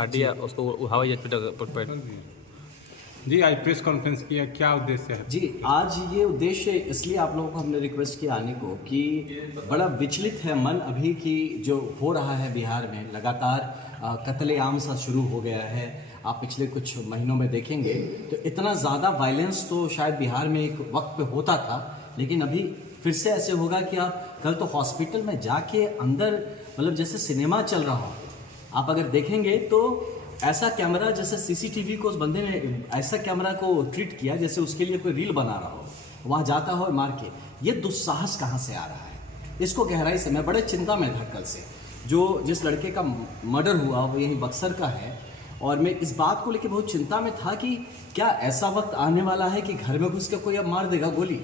काट दिया, उसको हवाई जहाज पर। जी, आज प्रेस कॉन्फ्रेंस किया, क्या उद्देश्य है? जी, आज ये उद्देश्य इसलिए आप लोगों को हमने रिक्वेस्ट किया आने को कि बड़ा विचलित है मन अभी कि जो हो रहा है बिहार में लगातार कत्लेआम सा शुरू हो गया है। आप पिछले कुछ महीनों में देखेंगे तो इतना ज़्यादा वायलेंस तो शायद बिहार में एक वक्त पे होता था, लेकिन अभी फिर से ऐसे होगा कि आप कल तो हॉस्पिटल में जाके अंदर मतलब जैसे सिनेमा चल रहा हो, आप अगर देखेंगे तो ऐसा कैमरा जैसे सीसीटीवी को उस बंदे ने ऐसा कैमरा को ट्रीट किया जैसे उसके लिए कोई रील बना रहा हो, वहाँ जाता हो और मार के। ये दुस्साहस कहाँ से आ रहा है, इसको गहराई से मैं बड़े चिंता में था कल से। जिस लड़के का मर्डर हुआ वो यहीं बक्सर का है, और मैं इस बात को लेकर बहुत चिंता में था कि क्या ऐसा वक्त आने वाला है कि घर में घुस के कोई अब मार देगा गोली।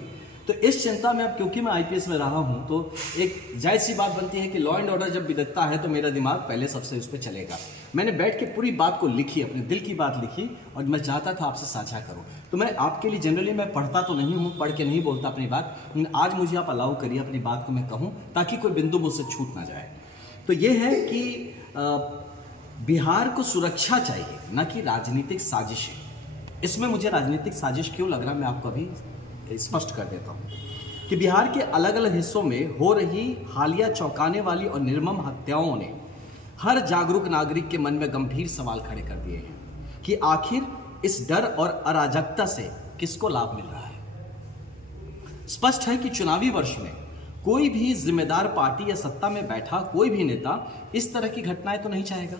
तो इस चिंता में अब क्योंकि मैं आईपीएस में रहा हूं तो एक जायज़ सी बात बनती है कि लॉ एंड ऑर्डर जब बिगड़ता है तो मेरा दिमाग पहले सबसे उस पर चलेगा। मैंने बैठ के पूरी बात को लिखी, अपने दिल की बात लिखी, और मैं चाहता था आपसे साझा करूं। तो मैं आपके लिए जनरली मैं पढ़ता तो नहीं हूं, पढ़ के नहीं बोलता अपनी बात, लेकिन आज मुझे आप अलाउ करिए अपनी बात को मैं कहूँ ताकि कोई बिंदु मुझसे छूट ना जाए। तो ये है कि बिहार को सुरक्षा चाहिए, न कि राजनीतिक साजिशें। इसमें मुझे राजनीतिक साजिश क्यों लग रहा है मैं आपको अभी स्पष्ट कर देता हूँ कि बिहार के अलग अलग हिस्सों में हो रही हालिया चौंकाने वाली और निर्मम हत्याओं ने हर जागरूक नागरिक के मन में गंभीर सवाल खड़े कर दिए हैं कि आखिर इस डर और अराजकता से किसको लाभ मिल रहा है। स्पष्ट है कि चुनावी वर्ष में कोई भी जिम्मेदार पार्टी या सत्ता में बैठा कोई भी नेता इस तरह की घटनाएं तो नहीं चाहेगा,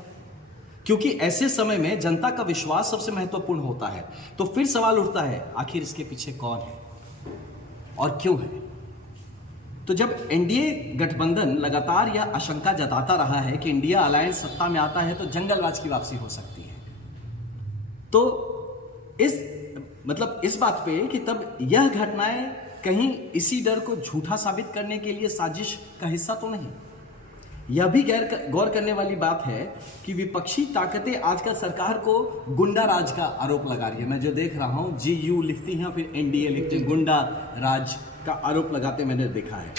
क्योंकि ऐसे समय में जनता का विश्वास सबसे महत्वपूर्ण होता है। तो फिर सवाल उठता है आखिर इसके पीछे कौन है और क्यों है। तो जब एनडीए गठबंधन लगातार यह आशंका जताता रहा है कि इंडिया अलायंस सत्ता में आता है तो जंगल राज की वापसी हो सकती है, तो इस बात पे कि तब यह घटनाएं कहीं इसी डर को झूठा साबित करने के लिए साजिश का हिस्सा तो नहीं। यह भी गौर करने वाली बात है कि विपक्षी ताकतें आजकल सरकार को गुंडा राज का आरोप लगा रही है। मैं जो देख रहा हूं GU लिखती हैं, फिर NDA लिखती हैं, गुंडा राज का आरोप लगाते मैंने देखा है,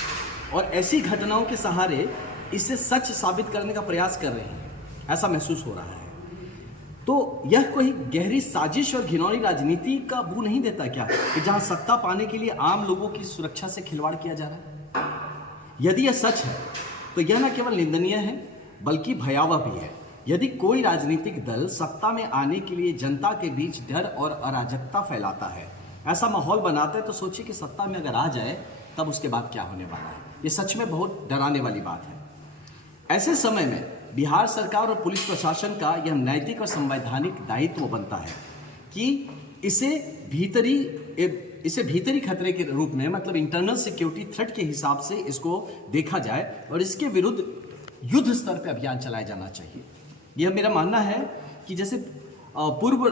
और ऐसी घटनाओं के सहारे इसे सच साबित करने का प्रयास कर रहे हैं, ऐसा महसूस हो रहा है। तो यह कोई गहरी साजिश और घिनौनी राजनीति का बू नहीं देता क्या कि जहां सत्ता पाने के लिए आम लोगों की सुरक्षा से खिलवाड़ किया जा रहा है। यदि यह सच है तो यह न केवल निंदनीय है बल्कि भयावह भी है। यदि कोई राजनीतिक दल सत्ता में आने के लिए जनता के बीच डर और अराजकता फैलाता है, ऐसा माहौल बनाता है, तो सोचिए कि सत्ता में अगर आ जाए तब उसके बाद क्या होने वाला है। ये सच में बहुत डराने वाली बात है। ऐसे समय में बिहार सरकार और पुलिस प्रशासन का यह नैतिक और संवैधानिक दायित्व बनता है कि इसे भीतरी खतरे के रूप में, मतलब इंटरनल सिक्योरिटी थ्रेट के हिसाब से इसको देखा जाए और इसके विरुद्ध युद्ध स्तर पर अभियान चलाया जाना चाहिए। यह मेरा मानना है कि जैसे पूर्व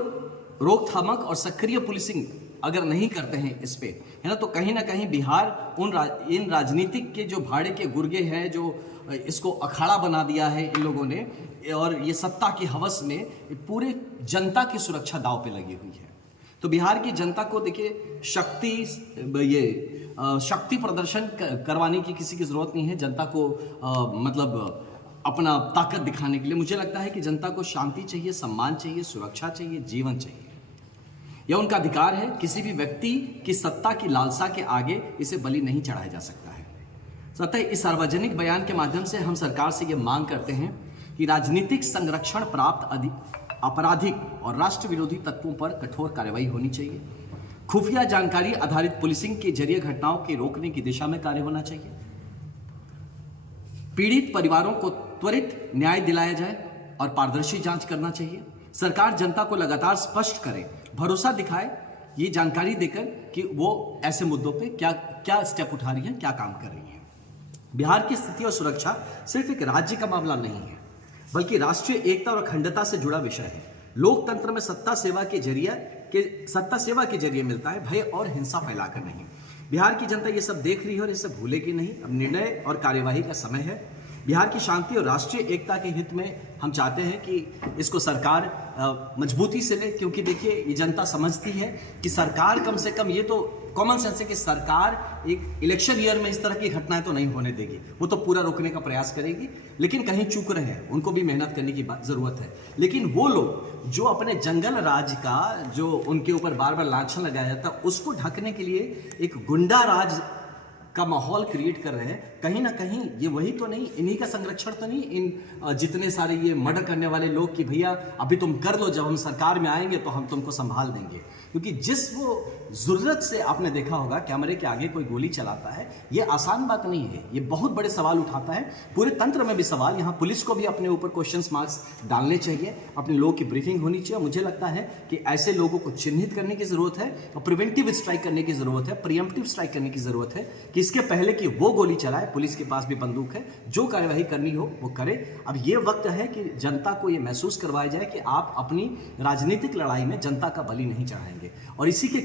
रोकथामक और सक्रिय पुलिसिंग अगर नहीं करते हैं इस पे, है ना, तो कहीं ना कहीं बिहार इन राजनीतिक के जो भाड़े के गुर्गे हैं, जो इसको अखाड़ा बना दिया है इन लोगों ने, और ये सत्ता की हवस में पूरे जनता की सुरक्षा दांव पे लगी हुई है। तो बिहार की जनता को देखिए शक्ति प्रदर्शन करवाने की किसी की जरूरत नहीं है। जनता को अपना ताकत दिखाने के लिए मुझे लगता है कि जनता को शांति चाहिए, सम्मान चाहिए, सुरक्षा चाहिए, जीवन चाहिए। यह उनका अधिकार है। किसी भी व्यक्ति की सत्ता की लालसा के आगे इसे बलि नहीं चढ़ाया जा सकता है। अतः इस सार्वजनिक बयान के माध्यम से हम सरकार से यह मांग करते हैं कि राजनीतिक संरक्षण प्राप्त आपराधिक और राष्ट्र विरोधी तत्वों पर कठोर कार्रवाई होनी चाहिए। खुफिया जानकारी आधारित पुलिसिंग के जरिए घटनाओं के रोकने की दिशा में कार्य होना चाहिए। पीड़ित परिवारों को त्वरित न्याय दिलाया जाए और पारदर्शी जांच करना चाहिए। सरकार जनता को लगातार स्पष्ट करे, भरोसा दिखाए, ये जानकारी देकर कि वो ऐसे मुद्दों पे क्या स्टेप उठा रही है, क्या काम कर रही है। बिहार की स्थिति और सुरक्षा सिर्फ एक राज्य का मामला नहीं है, बल्कि राष्ट्रीय एकता और अखंडता से जुड़ा विषय है। लोकतंत्र में सत्ता सेवा के जरिए मिलता है, भय और हिंसा फैलाकर नहीं। बिहार की जनता ये सब देख रही है और इसे भूलेगी नहीं। अब निर्णय और कार्यवाही का समय है। बिहार की शांति और राष्ट्रीय एकता के हित में हम चाहते हैं कि इसको सरकार मजबूती से ले, क्योंकि देखिए ये जनता समझती है कि सरकार कम से कम ये तो कॉमन सेंस है कि सरकार एक इलेक्शन ईयर में इस तरह की घटनाएं तो नहीं होने देगी, वो तो पूरा रोकने का प्रयास करेगी, लेकिन कहीं चूक रहे हैं, उनको भी मेहनत करने की जरूरत है। लेकिन वो लोग जो अपने जंगल राज का जो उनके ऊपर बार बार लांछन लगाया जाता है उसको ढकने के लिए एक गुंडा राज का माहौल क्रिएट कर रहे हैं, कहीं ना कहीं ये वही तो नहीं, इन्हीं का संरक्षण तो नहीं, इन जितने सारे ये मर्डर करने वाले लोग कि भैया अभी तुम कर लो, जब हम सरकार में आएंगे तो हम तुमको संभाल देंगे। क्योंकि जिस वो जरूरत से आपने देखा होगा कैमरे के आगे कोई गोली चलाता है, ये आसान बात नहीं है, ये बहुत बड़े सवाल उठाता है, पूरे तंत्र में भी सवाल। यहाँ पुलिस को भी अपने ऊपर क्वेश्चन मार्क्स डालने चाहिए, अपने लोगों की ब्रीफिंग होनी चाहिए। मुझे लगता है कि ऐसे लोगों को चिन्हित करने की जरूरत है और प्रिवेंटिव स्ट्राइक करने की जरूरत है, प्रिएम्प्टिव स्ट्राइक करने की जरूरत है कि इसके पहले कि वो गोली चलाए। पुलिस के पास भी बंदूक है, जो कार्यवाही करनी हो वो करे। अब ये वक्त है कि जनता को ये महसूस करवाया जाए कि आप अपनी राजनीतिक लड़ाई में जनता का बलि नहीं चढ़ाएंगे। और इसी के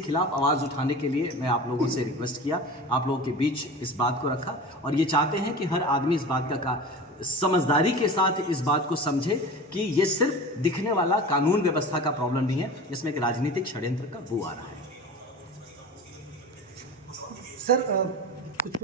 खिलाफ आवाज उठाने के लिए मैं आप लोगों से रिक्वेस्ट किया, आप लोगों के बीच इस बात को रखा और ये चाहते हैं कि हर आदमी इस बात का समझदारी के साथ इस बात को समझे कि ये सिर्फ दिखने वाला कानून व्यवस्था का प्रॉब्लम नहीं है, इसमें एक राजनीतिक षड्यंत्र का बू आ रहा है। सर कुछ